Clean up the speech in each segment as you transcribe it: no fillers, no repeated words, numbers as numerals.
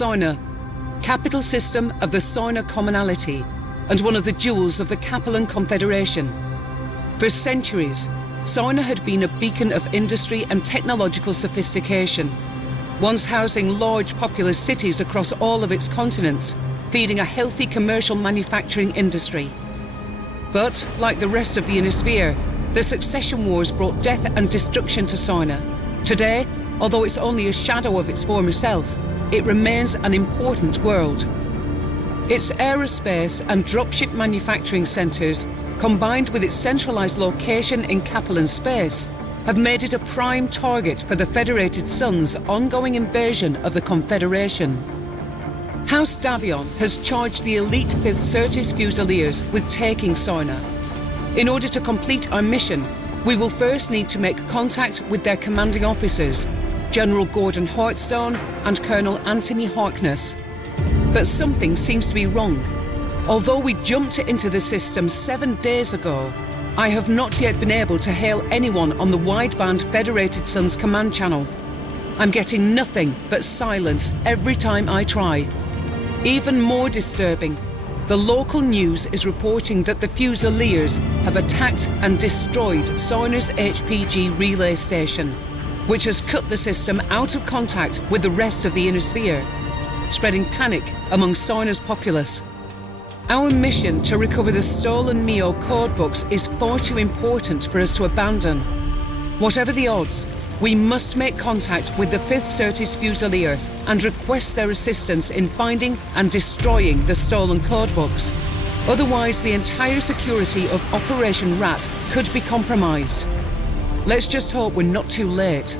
Soina, capital system of the Soina Commonalty and one of the jewels of the Capellan Confederation. For centuries, Soina had been a beacon of industry and technological sophistication, once housing large populous cities across all of its continents, feeding a healthy commercial manufacturing industry. But, like the rest of the Inner Sphere, the succession wars brought death and destruction to Soina. Today, although it's only a shadow of its former self, it remains an important world. Its aerospace and dropship manufacturing centres, combined with its centralised location in Capellan space, have made it a prime target for the Federated Sun's ongoing invasion of the Confederation. House Davion has charged the elite 5th Certis Fusiliers with taking Soina. In order to complete our mission, we will first need to make contact with their commanding officers, General Gordon Hartstone and Colonel Anthony Harkness. But something seems to be wrong. Although we jumped into the system 7 days ago, I have not yet been able to hail anyone on the wideband Federated Sun's command channel. I'm getting nothing but silence every time I try. Even more disturbing, the local news is reporting that the Fusiliers have attacked and destroyed Soina's HPG relay station, which has cut the system out of contact with the rest of the Inner Sphere, spreading panic among Soina's populace. Our mission to recover the stolen MEO codebooks is far too important for us to abandon. Whatever the odds, we must make contact with the 5th Certis Fusiliers and request their assistance in finding and destroying the stolen codebooks. Otherwise, the entire security of Operation Rat could be compromised. Let's just hope we're not too late.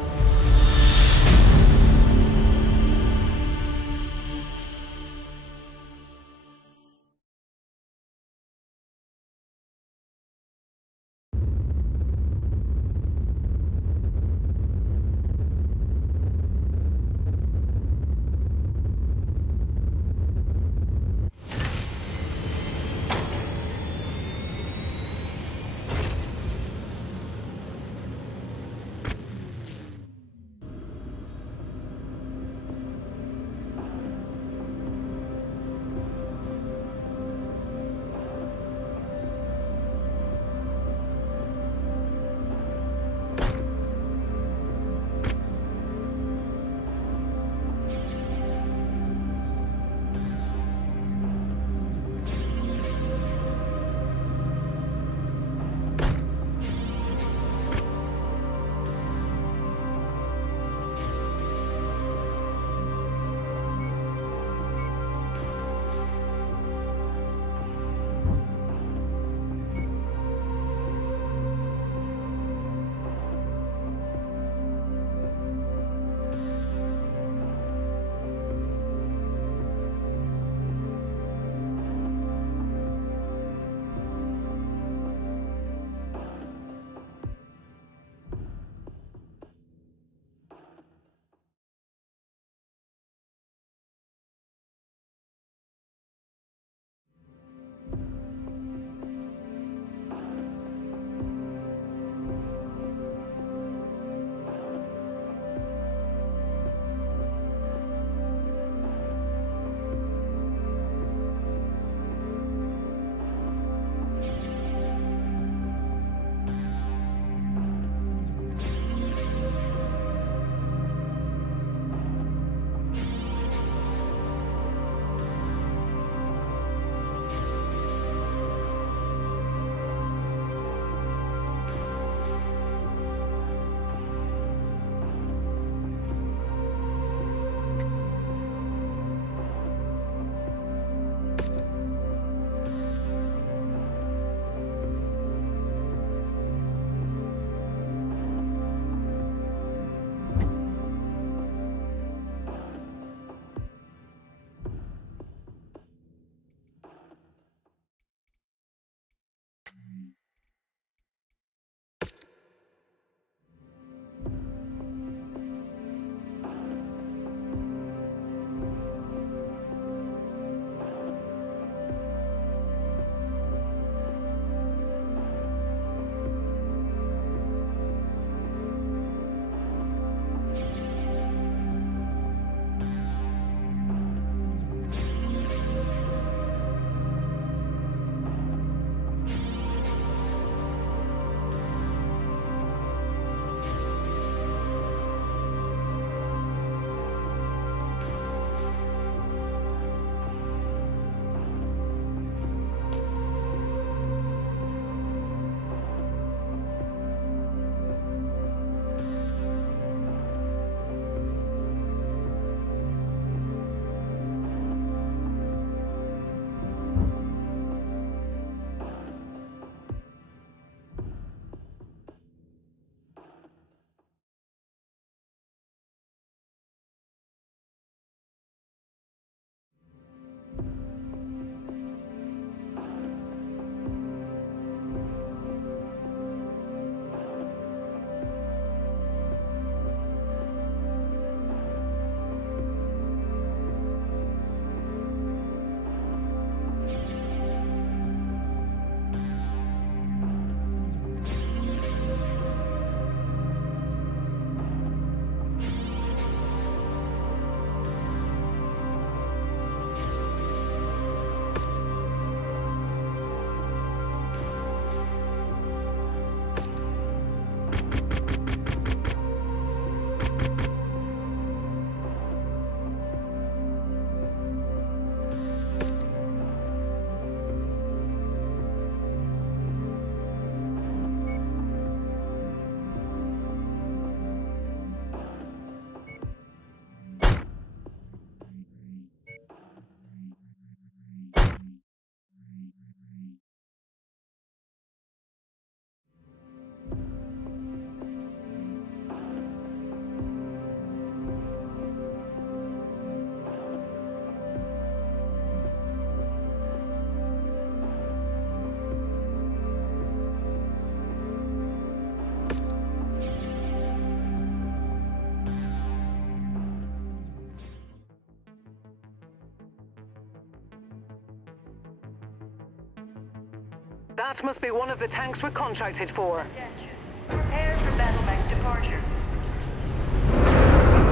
That must be one of the tanks we're contracted for. Attention. Prepare for battle mech departure.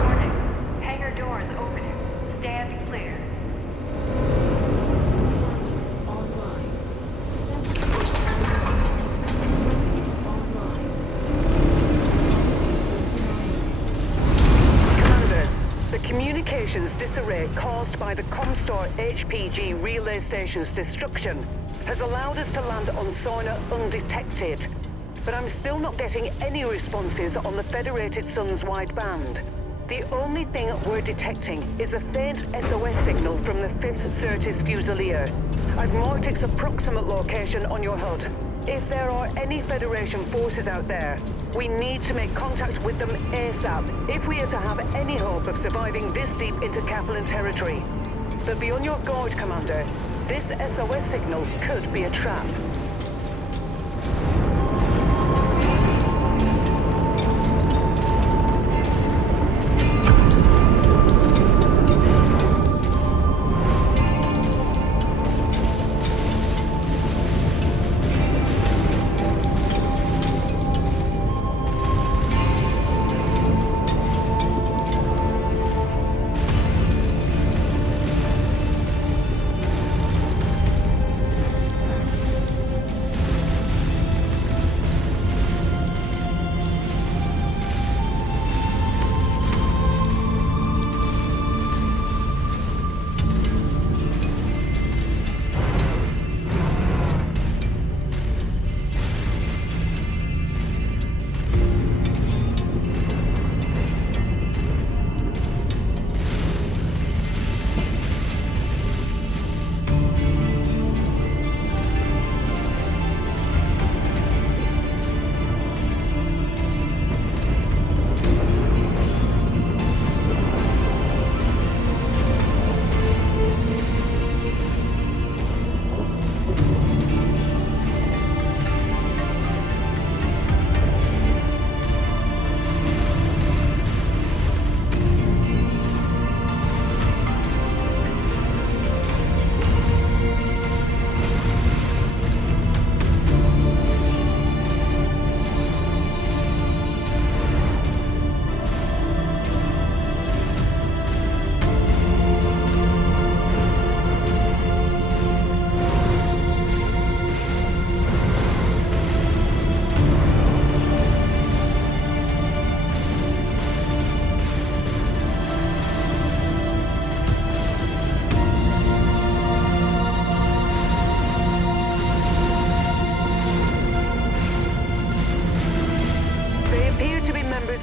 Warning. Hangar doors opening. Stand clear. Online. Sensors online. Weapons online. Commander, the communications disarray caused by the Comstar HPG relay station's destruction has allowed us to land on Soina undetected. But I'm still not getting any responses on the Federated Sun's wideband. The only thing we're detecting is a faint SOS signal from the 5th Certis Fusilier. I've marked its approximate location on your HUD. If there are any Federation forces out there, we need to make contact with them ASAP if we are to have any hope of surviving this deep into Kaplan territory. But be on your guard, Commander. This SOS signal could be a trap.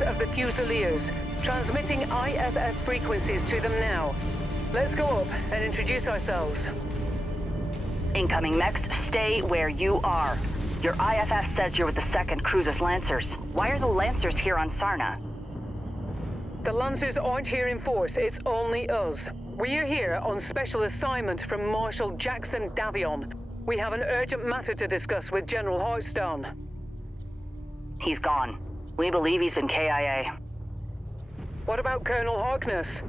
Of the Fusiliers, transmitting IFF frequencies to them now. Let's go up and introduce ourselves. Incoming mechs, stay where you are. Your IFF says you're with the 2nd Cruises Lancers. Why are the Lancers here on Sarna? The Lancers aren't here in force, it's only us. We're here on special assignment from Marshal Jackson Davion. We have an urgent matter to discuss with General Heartstone. He's gone. We believe he's been KIA. What about Colonel Harkness?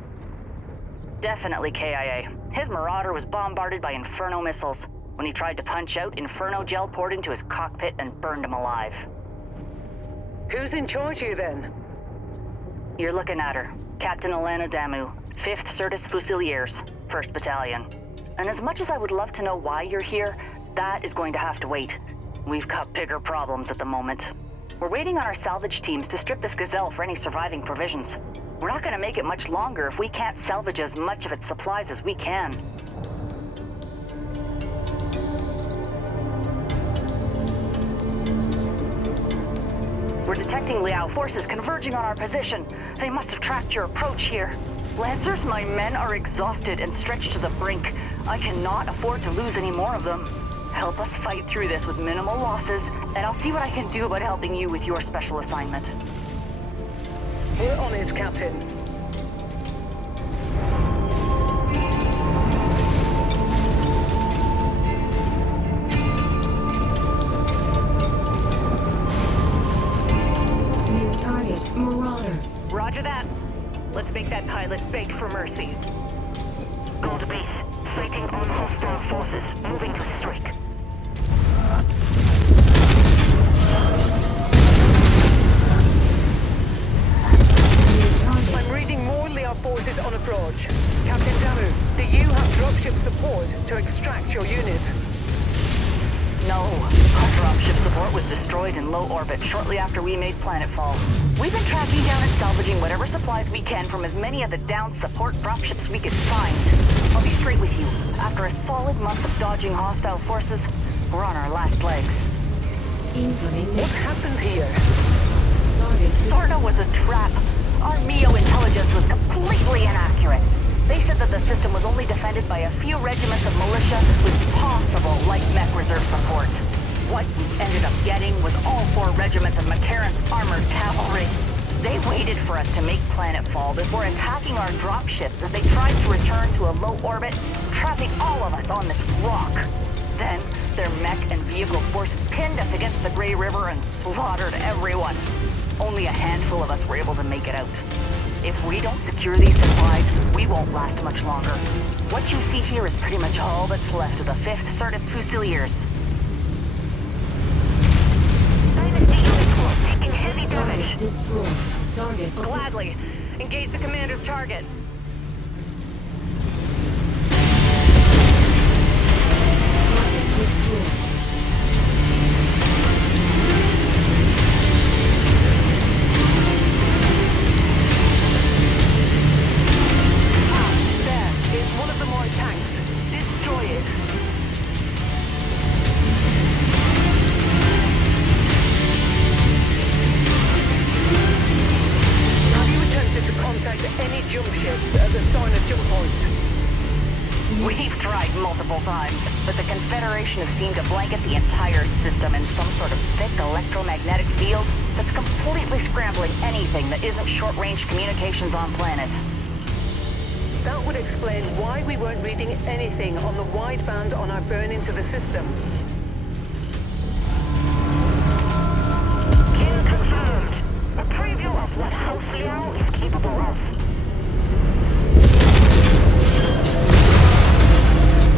Definitely KIA. His Marauder was bombarded by Inferno missiles. When he tried to punch out, Inferno gel poured into his cockpit and burned him alive. Who's in charge here then? You're looking at her. Captain Alana Damu, 5th Certis Fusiliers, 1st Battalion. And as much as I would love to know why you're here, that is going to have to wait. We've got bigger problems at the moment. We're waiting on our salvage teams to strip this Gazelle for any surviving provisions. We're not going to make it much longer if we can't salvage as much of its supplies as we can. We're detecting Liao forces converging on our position. They must have tracked your approach here. Lancers, my men are exhausted and stretched to the brink. I cannot afford to lose any more of them. Help us fight through this with minimal losses, and I'll see what I can do about helping you with your special assignment. We're on it, Captain. New target, Marauder. Roger that. Let's make that pilot beg for mercy. Go to base. Sighting on hostile forces. Moving to strike. distract your unit? No. Our dropship support was destroyed in low orbit shortly after we made planetfall. We've been tracking down and salvaging whatever supplies we can from as many of the downed support dropships we could find. I'll be straight with you. After a solid month of dodging hostile forces, we're on our last legs. Incoming What happened here? target. Sorta was a trap. Our MEO intelligence was completely inaccurate. They said that the system was only defended by a few regiments of militia with possible light mech reserve support. What we ended up getting was all 4 regiments of McCarran's armored cavalry. They waited for us to make planetfall before attacking our dropships as they tried to return to a low orbit, trapping all of us on this rock. Then, their mech and vehicle forces pinned us against the Grey River and slaughtered everyone. Only a handful of us were able to make it out. If we don't secure these supplies, we won't last much longer. What you see here is pretty much all that's left of the 5th Certus Fusiliers. Taking heavy damage. Target destroyed. Target Gladly. Engage the commander's target. target destroyed. There is one of the more tanks. Destroy it. Have you attempted to contact any jump ships at the Signer jump point? We've tried multiple times, but the Confederation have seemed to blanket the entire system in some sort of thick electromagnetic field that's completely scrambling anything that isn't short-range communications on planet. That would explain why we weren't reading anything on the wideband on our burn into the system. Kill confirmed. A preview of what House Liao is capable of.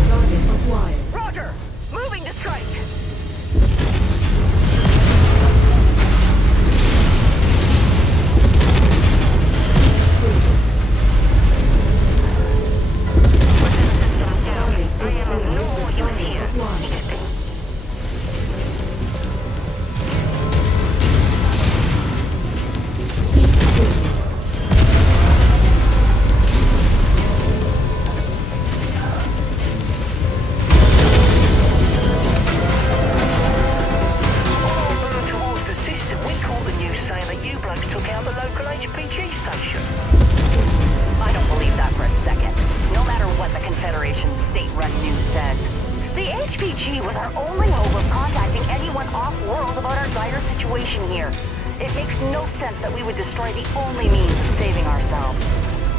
Target acquired. Roger! Moving to strike! Target destroyed. Target acquired. Towards the system, we caught the news saying that you blokes took out the local HPG station. I don't believe that for a second. No matter what the Confederation's state-run news says. The HPG was our only hope of contacting anyone off-world about our dire situation here. It makes no sense that we would destroy the only means of saving ourselves.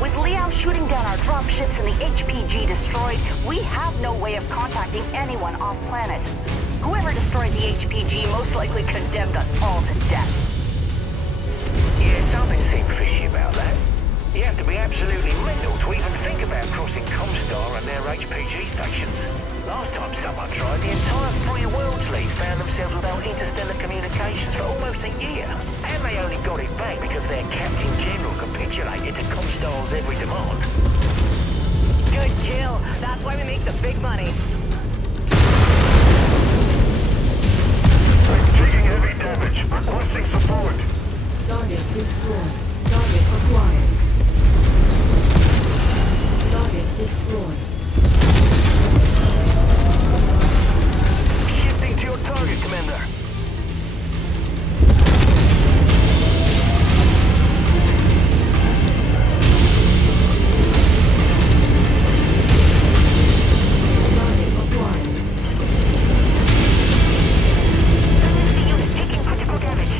With Liao shooting down our dropships and the HPG destroyed, we have no way of contacting anyone off-planet. Whoever destroyed the HPG most likely condemned us all to death. Yeah, something seemed fishy about that. You have to be absolutely mental to even think about crossing Comstar and their HPG stations. Last time someone tried, the entire Free Worlds League found themselves without interstellar communications for almost a year. And they only got it back because their Captain General capitulated to Comstar's every demand. Good kill. That's why we make the big money. Taking heavy damage. Requesting support. Target destroyed. Target acquired. Target destroyed. Shifting to your target, Commander. Target acquired. The unit taking critical damage.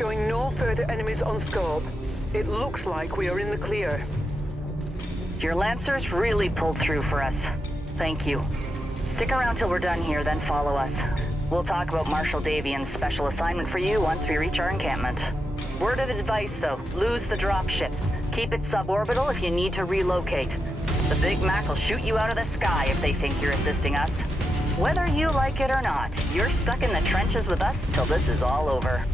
showing no further enemies on scope. It looks like we are in the clear. Your Lancers really pulled through for us. Thank you. Stick around till we're done here, then follow us. We'll talk about Marshal Davian's special assignment for you once we reach our encampment. Word of advice, though, lose the dropship. Keep it suborbital if you need to relocate. The Big Mac will shoot you out of the sky if they think you're assisting us. Whether you like it or not, you're stuck in the trenches with us till this is all over.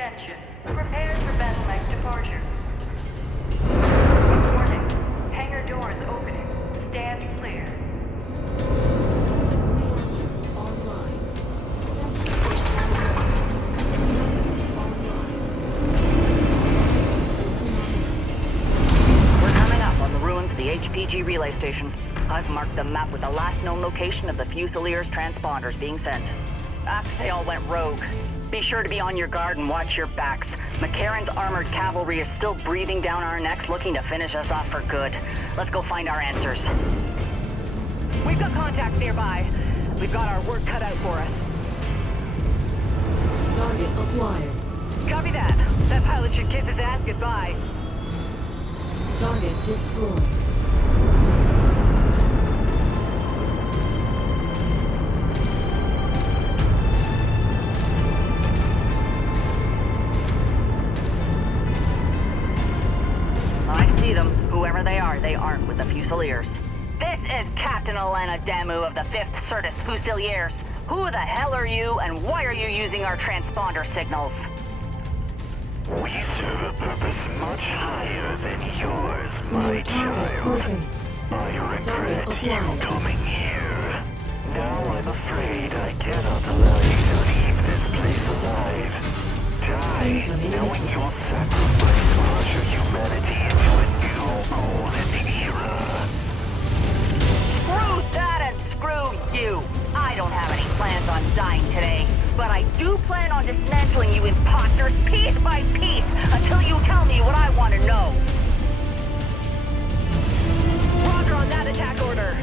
Attention. Prepare for battle mech departure. Warning. Hangar doors opening. Stand clear. Reactor online. Sensors online. Weapons online. Systems online. We're coming up on the ruins of the HPG relay station. I've marked the map with the last known location of the Fusiliers transponders being sent. After they all went rogue. Be sure to be on your guard and watch your backs. McCarran's armored cavalry is still breathing down our necks, looking to finish us off for good. Let's go find our answers. We've got contacts nearby. We've got our work cut out for us. Target acquired. Copy that. That pilot should kiss his ass goodbye. Target destroyed. I see them. Whoever they aren't with the Fusiliers. This is Captain Elena Damu of the 5th Certus Fusiliers. Who the hell are you, and why are you using our transponder signals? We serve a purpose much higher than yours, my New target child. moving. I regret Target you acquired. coming here. Now I'm afraid I cannot allow you to leave this place alive. Die, Incoming knowing missile. your sacrifice will usher humanity into a new golden era. Screw that and screw you! I don't have any plans on dying today, but I do plan on dismantling you imposters piece by piece until you tell me what I want to know. Roger on that attack order.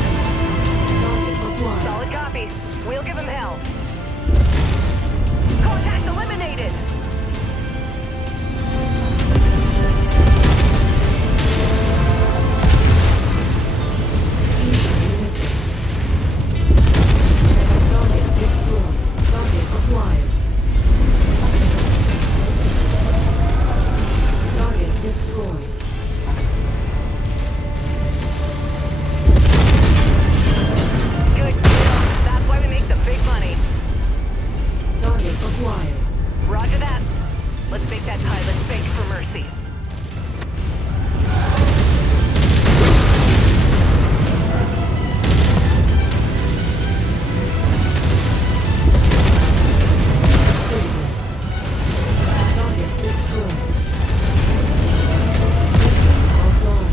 Target acquired. Solid copy. We'll give him hell. Contact eliminated. Incoming missile. Target destroyed. Target acquired. Target destroyed. Good deal. That's why we make the big money. Target acquired. Roger that. Let's make that pilot beg for mercy. Target destroyed. System offline.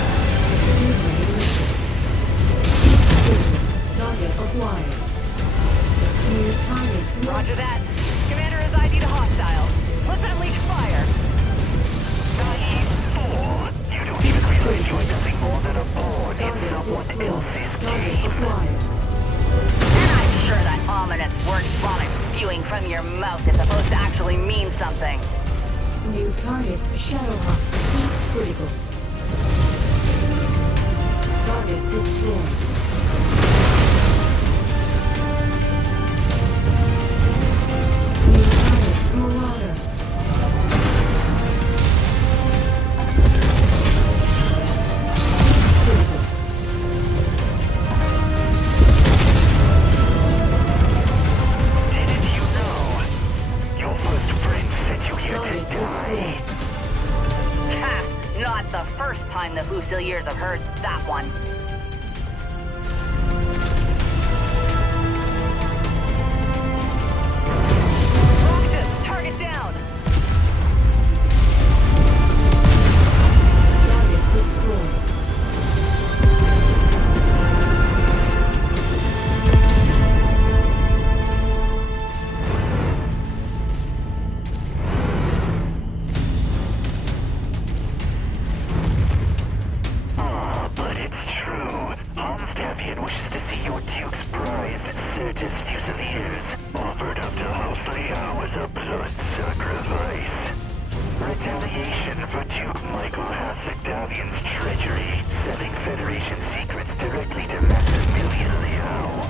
Incoming missile. Target acquired. New target. Roger that. Commander is ID to hostile. Let's unleash fire. Naive fool! You don't even realize you are nothing more than a pawn in Target someone destroyed. else's Target game. acquired. And I'm sure that ominous word vomit spewing from your mouth is supposed to actually mean something. New target, Shadowhawk, heat critical. Target destroyed. New target, Marauder. Heat critical. Didn't you know? Your first friend sent you here to Target die. destroyed. Ha! Not the first time the Fusiliers have heard that one. Roxas, target down. Target destroyed. But it's true. Hans Tavian wishes to see your Duke's prized Certus Fusiliers offered up to House Liao as a blood sacrifice. Retaliation for Duke Michael Hasek-Davian's treachery, selling Federation secrets directly to Maximilian Liao.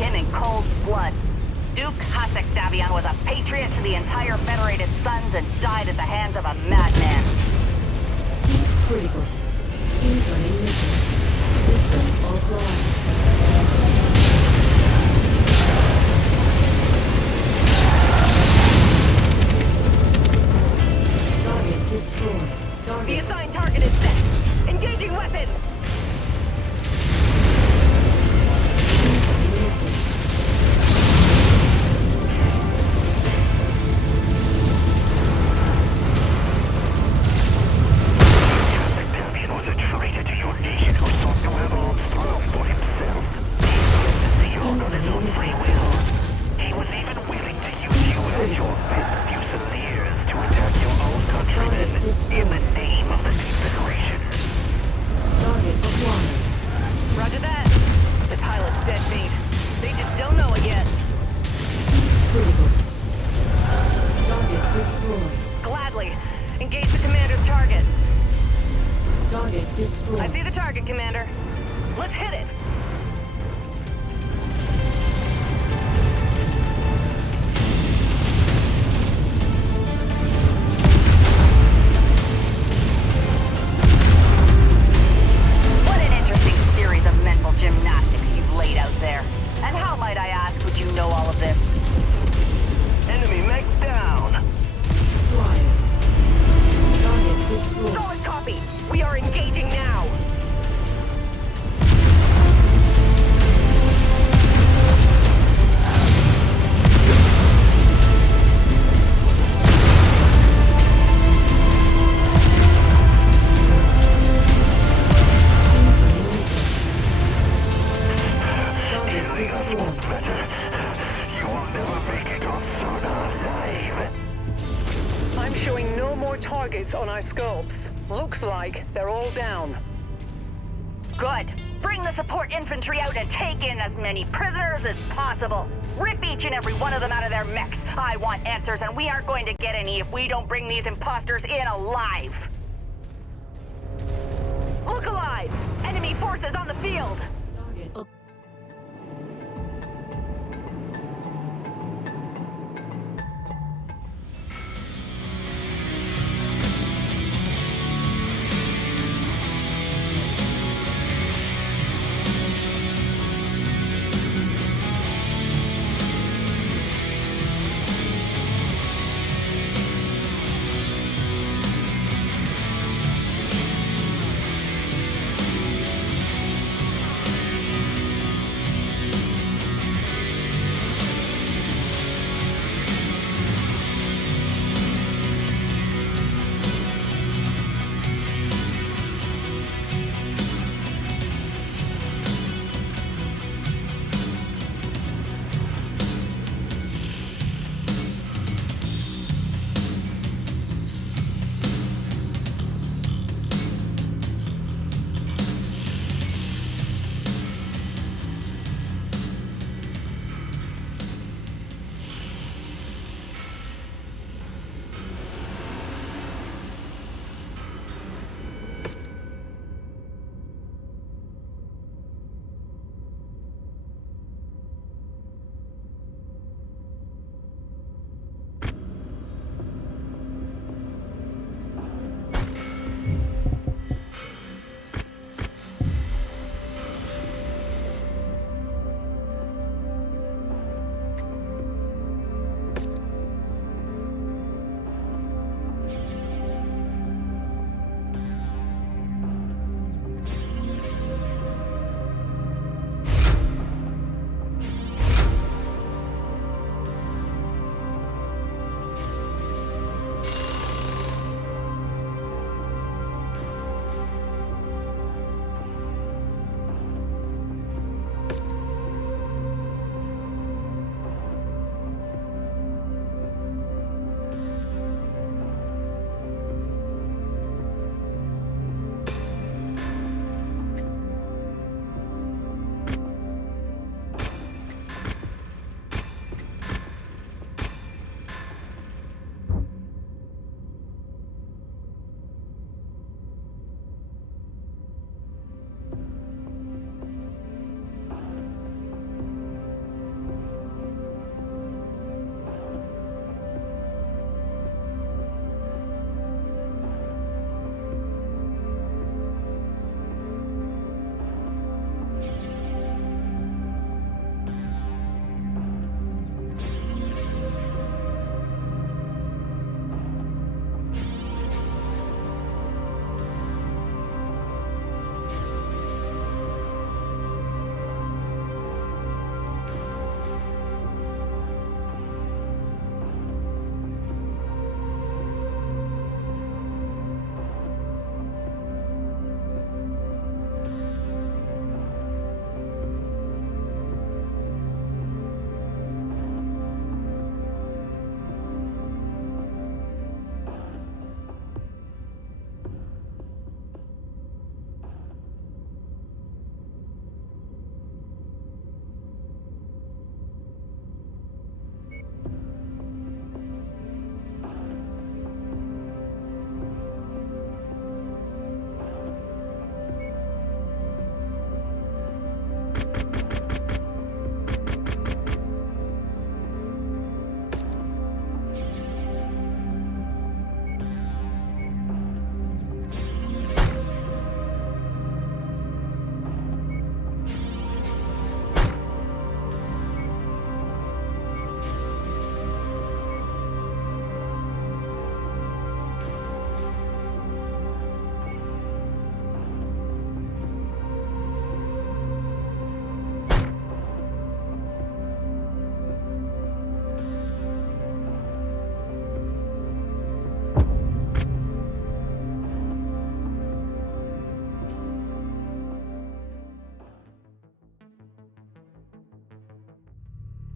him in cold blood. Duke Hasek Davion was a patriot to the entire Federated Sons and died at the hands of a madman. Heat critical. Incoming mission. System offline. Target destroyed. The Target assigned target is set. Engaging weapons. incoming missile. Davion was a traitor to your nation who sought to have arms thrown for himself. He lived to see you on his own free will. He was even willing to use you and your men fusiliers to attack your own countrymen in the name of the Confederation. Target acquired. Roger that. The pilot's dead beat. They just don't know it yet. Critical. Target destroyed. Gladly. Engage the commander's target. Target destroyed. I see the target, Commander. Let's hit it. What an interesting series of mental gymnastics you've laid out there. And how, might I ask, would you know all of this? Enemy mech down. Acquired. Target destroyed. Solid copy. We are engaging now. Incoming missile. Target destroyed. You will never make it on Sona alive. I'm showing no more targets on our scopes. Looks like they're all down. Good. Bring the support infantry out and take in as many prisoners as possible. Rip each and every one of them out of their mechs. I want answers, and we aren't going to get any if we don't bring these imposters in alive. Look alive! Enemy forces on the field! Target up.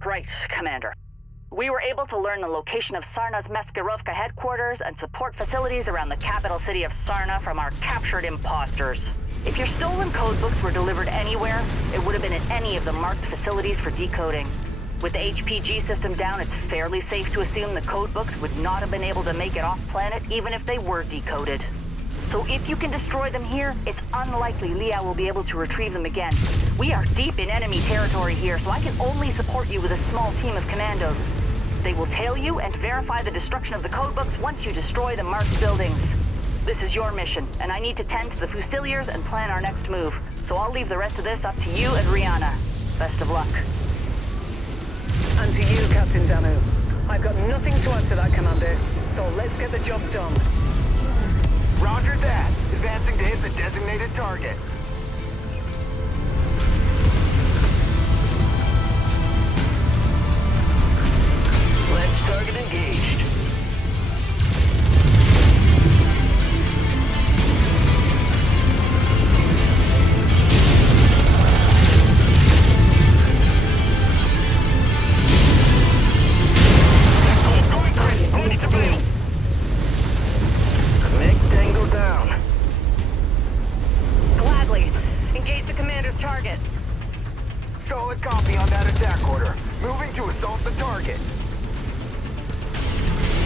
Right, Commander. We were able to learn the location of Sarna's Meskirovka headquarters and support facilities around the capital city of Sarna from our captured imposters. If your stolen codebooks were delivered anywhere, it would have been in any of the marked facilities for decoding. With the HPG system down, it's fairly safe to assume the codebooks would not have been able to make it off-planet even if they were decoded. So if you can destroy them here, it's unlikely Liao will be able to retrieve them again. We are deep in enemy territory here, so I can only support you with a small team of commandos. They will tail you and verify the destruction of the codebooks once you destroy the marked buildings. This is your mission, and I need to tend to the Fusiliers and plan our next move. So I'll leave the rest of this up to you and Rihanna. Best of luck. And to you, Captain Damu. I've got nothing to add to that, Commander. So let's get the job done. Roger that. Advancing to hit the designated target. Let's target engaged. Solid copy on that attack order. Moving to assault the target.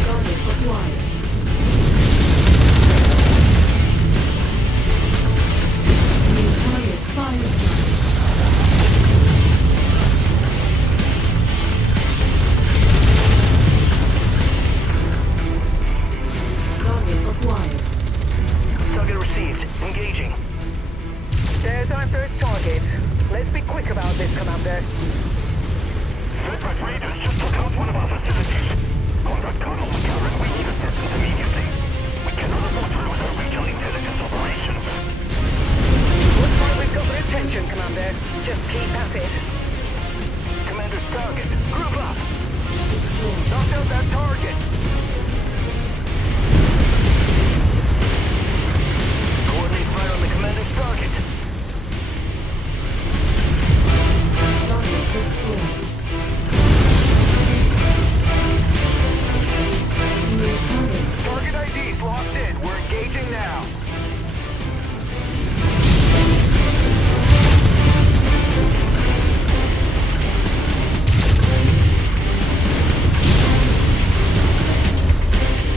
Target acquired. New target fire site. Target acquired. Target received. Engaging. There's our first target. Let's be quick about this, Commander. Federated raiders just took out one of our facilities. Contact Colonel McCarran. We need assistance immediately. We cannot afford to lose our regional intelligence operations. Looks like we've got their attention, Commander. Just keep at it. Commander's target. Group up. Knock out that target. Coordinate fire on the commander's target. Target destroyed. New targets. Target ID's locked in. We're engaging now.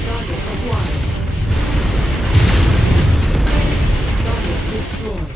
Target acquired. Target destroyed.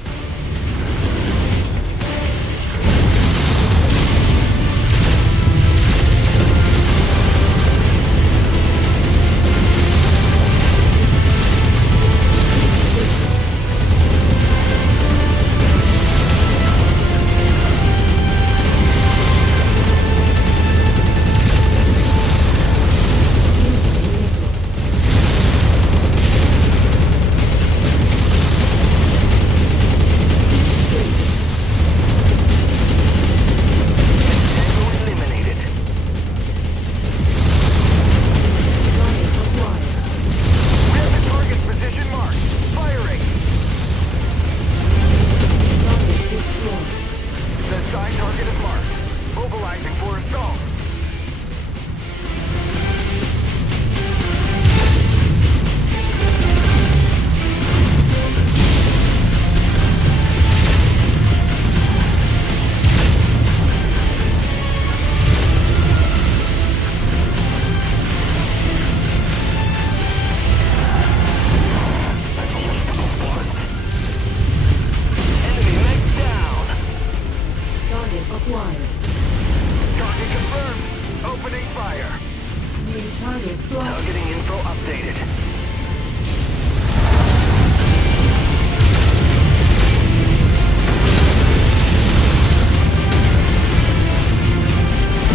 Targeting info updated.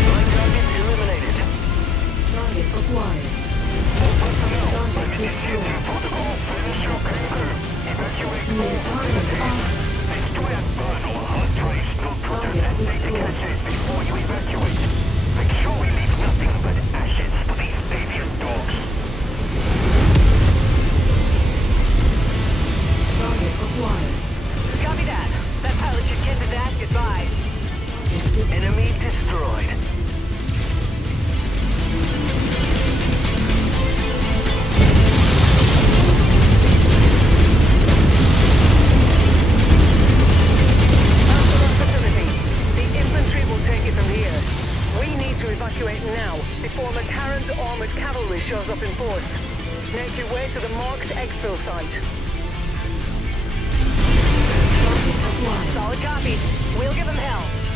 Line target eliminated. Target acquired. Target destroyed. Protocol, finish your conquer. Evacuate New target awesome. Destroy and burn all hard drives. No Target destroyed. before you evacuate. Make sure we leave nothing but ashes for these Davian dogs. Enemy destroyed. Facility. The infantry will take it from here. We need to evacuate now, before McCarran's armored cavalry shows up in force. Make your way to the marked exfil site. Target acquired. Solid copy. We'll give them hell.